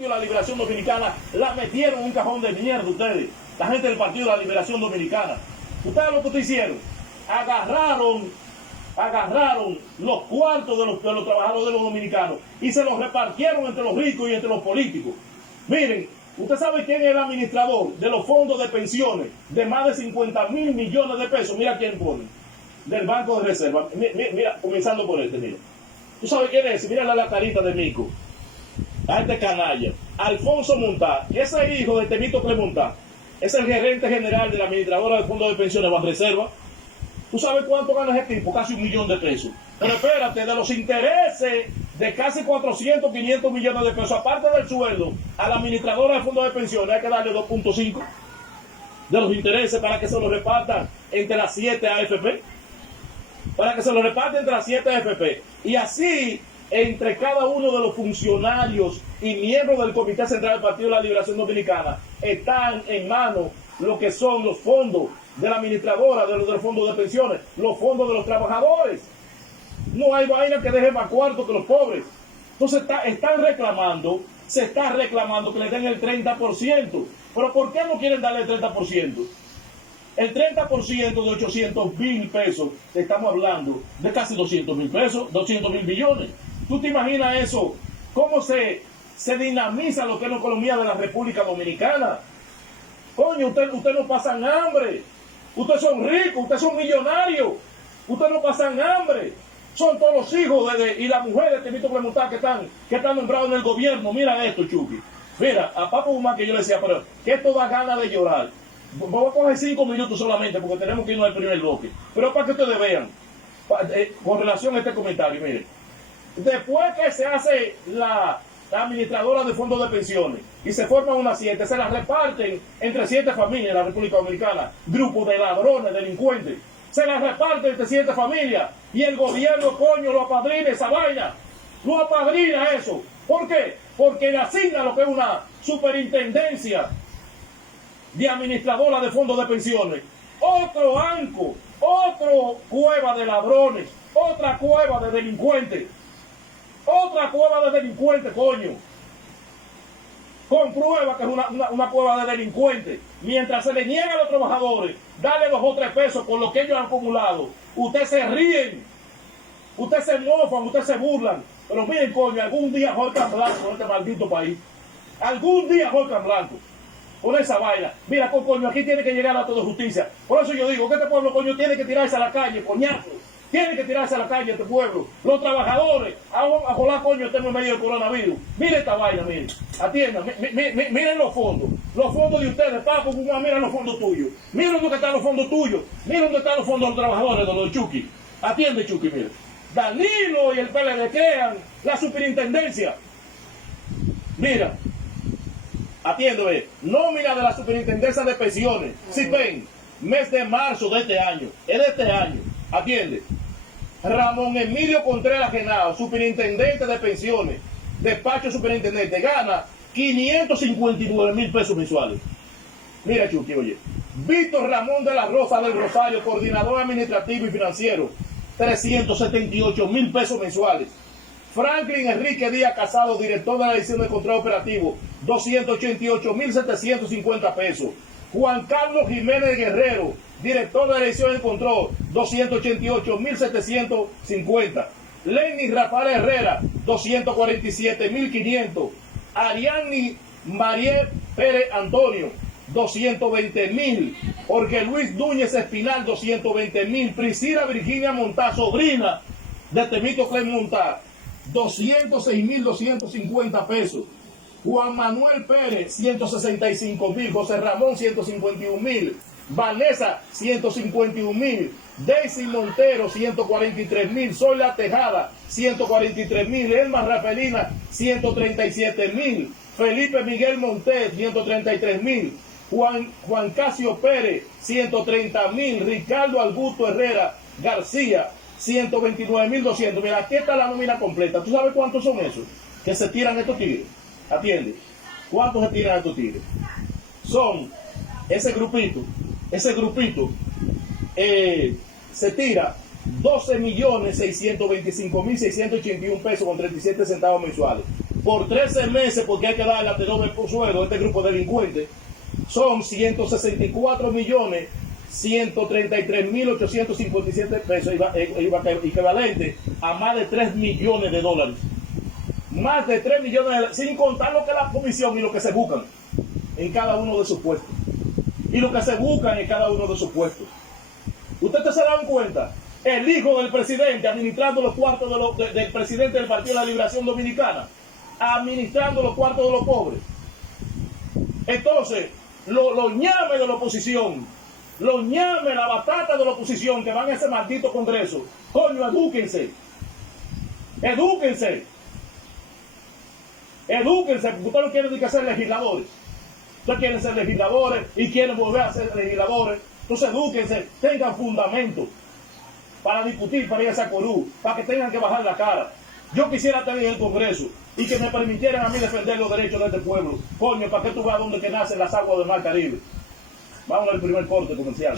Partido de la Liberación Dominicana la metieron en un cajón de mierda ustedes, la gente del Partido de la Liberación Dominicana. ¿Ustedes lo que ustedes hicieron? Agarraron los cuartos de los trabajadores de los dominicanos y se los repartieron entre los ricos y entre los políticos. Miren, ¿usted sabe quién es el administrador de los fondos de pensiones de más de 50.000 millones de pesos? Mira quién pone. Del Banco de Reserva. Mira, comenzando por este, mira. ¿Tú sabes quién es? Mira la carita de Mico. A este canalla. Alfonso Montá. Y ese hijo de Temístocles Montá es el gerente general de la administradora del Fondo de Pensiones Banreserva. ¿Tú sabes cuánto gana ese tipo? Casi 1 millón de pesos. Pero espérate, de los intereses de casi 400, 500 millones de pesos, aparte del sueldo, a la administradora del Fondo de Pensiones hay que darle 2.5 de los intereses para que se los repartan entre las 7 AFP. Para que se lo reparten entre las 7 AFP. Y así, entre cada uno de los funcionarios y miembros del Comité Central del Partido de la Liberación Dominicana, están en mano lo que son los fondos de la administradora, de los fondos de pensiones, los fondos de los trabajadores. No hay vaina que deje más cuarto que los pobres. Entonces se está reclamando que le den el 30%. Pero ¿por qué no quieren darle el 30%? El 30% de 800.000 pesos, estamos hablando de casi 200.000 pesos, 200.000 millones. ¿Tú te imaginas eso? ¿Cómo se dinamiza lo que es la economía de la República Dominicana? Coño, ustedes no pasan hambre. Ustedes son ricos, ustedes son millonarios. Ustedes no pasan hambre. Son todos los hijos y las mujeres de Temístocles Montá que están nombrados en el gobierno. Mira esto, Chucky. Mira, a Papo Guzmán que yo le decía, pero que esto da ganas de llorar. Vamos a coger 5 minutos solamente porque tenemos que irnos al primer bloque. Pero para que ustedes vean, con relación a este comentario, miren. Después que se hace la administradora de fondos de pensiones y se forman unas 7, se las reparten entre 7 familias en la República Dominicana, grupos de ladrones, delincuentes. Se las reparten entre 7 familias y el gobierno, coño, lo apadrina esa vaina. Lo apadrina eso. ¿Por qué? Porque le asigna lo que es una superintendencia de administradora de fondos de pensiones, otro ANCO, otro cueva de ladrones, otra cueva de delincuentes, coño, comprueba que es una cueva de delincuentes. Mientras se le niega a los trabajadores darle 2 o 3 pesos por lo que ellos han acumulado, ustedes se ríen, ustedes se mofan, ustedes se burlan. Pero miren, coño, algún día Jorge Blanco en este maldito país, algún día Jorge Blanco con esa vaina. Mira, coño, aquí tiene que llegar a todo justicia. Por eso yo digo que este pueblo, coño, tiene que tirarse a la calle, coñazo. Tiene que tirarse a la calle este pueblo. Los trabajadores, a volar, coño, estemos en medio del coronavirus. Miren esta vaina, miren. Atiendan, miren los fondos. Los fondos de ustedes, Papo, miren los fondos tuyos. Miren dónde están los fondos tuyos. Miren dónde están los fondos de los trabajadores, de los de Chucky. Atiende, Chucky, miren. Danilo y el PLD crean la superintendencia. Mira. Atiende, nómina de la superintendencia de pensiones. Si ven, mes de marzo de este año. Es de este año. Atiende. Ramón Emilio Contreras Genao, superintendente de pensiones, despacho superintendente, gana 559.000 pesos mensuales. Mira, Chucky, oye. Víctor Ramón de la Rosa del Rosario, coordinador administrativo y financiero, 378.000 pesos mensuales. Franklin Enrique Díaz Casado, director de la Dirección de Control Operativo, 288.750 pesos. Juan Carlos Jiménez Guerrero, director de la Dirección de Control, 288.750. Lenny Rafael Herrera, 247.500. Ariadne María Pérez Antonio, 220.000. Jorge Luis Núñez Espinal, 220.000. Priscila Virginia Montá, sobrina de Temístocles Montá, 206.250 pesos. Juan Manuel Pérez, 165.000. José Ramón, 151.000. Vanessa, 151.000. Daisy Montero, 143.000. Zoila Tejada, 143.000. Elma Rafaelina, 137.000. Felipe Miguel Montes, 133.000. Juan Casio Pérez, 130.000. Ricardo Augusto Herrera García, 129.200. Mira, aquí está la nómina completa. ¿Tú sabes cuántos son esos que se tiran estos tigres? Atiende. ¿Cuántos se tiran estos tigres? Son ese grupito se tira 12.625.681 pesos con 37 centavos mensuales. por 13 meses, porque hay que darle a Tenome Pozuelo, este grupo de delincuentes, son 164.133.857 pesos, equivalente a más de 3 millones de dólares. Más de 3 millones de dólares, sin contar lo que es la comisión y lo que se buscan en cada uno de sus puestos. Y lo que se buscan en cada uno de sus puestos. ¿Ustedes se dan cuenta? El hijo del presidente administrando los cuartos del presidente del Partido de la Liberación Dominicana, administrando los cuartos de los pobres. Entonces, los ñames de la oposición, los ñames, la batata de la oposición que van a ese maldito congreso, coño, edúquense. Edúquense. Edúquense, porque ustedes no quieren ni que ser legisladores. Ustedes quieren ser legisladores y quieren volver a ser legisladores. Entonces edúquense, tengan fundamento para discutir, para ir a Sacorú, para que tengan que bajar la cara. Yo quisiera tener el Congreso y que me permitieran a mí defender los derechos de este pueblo. Coño, para que tú veas dónde que nacen las aguas del Mar Caribe. Vamos al primer corte comercial.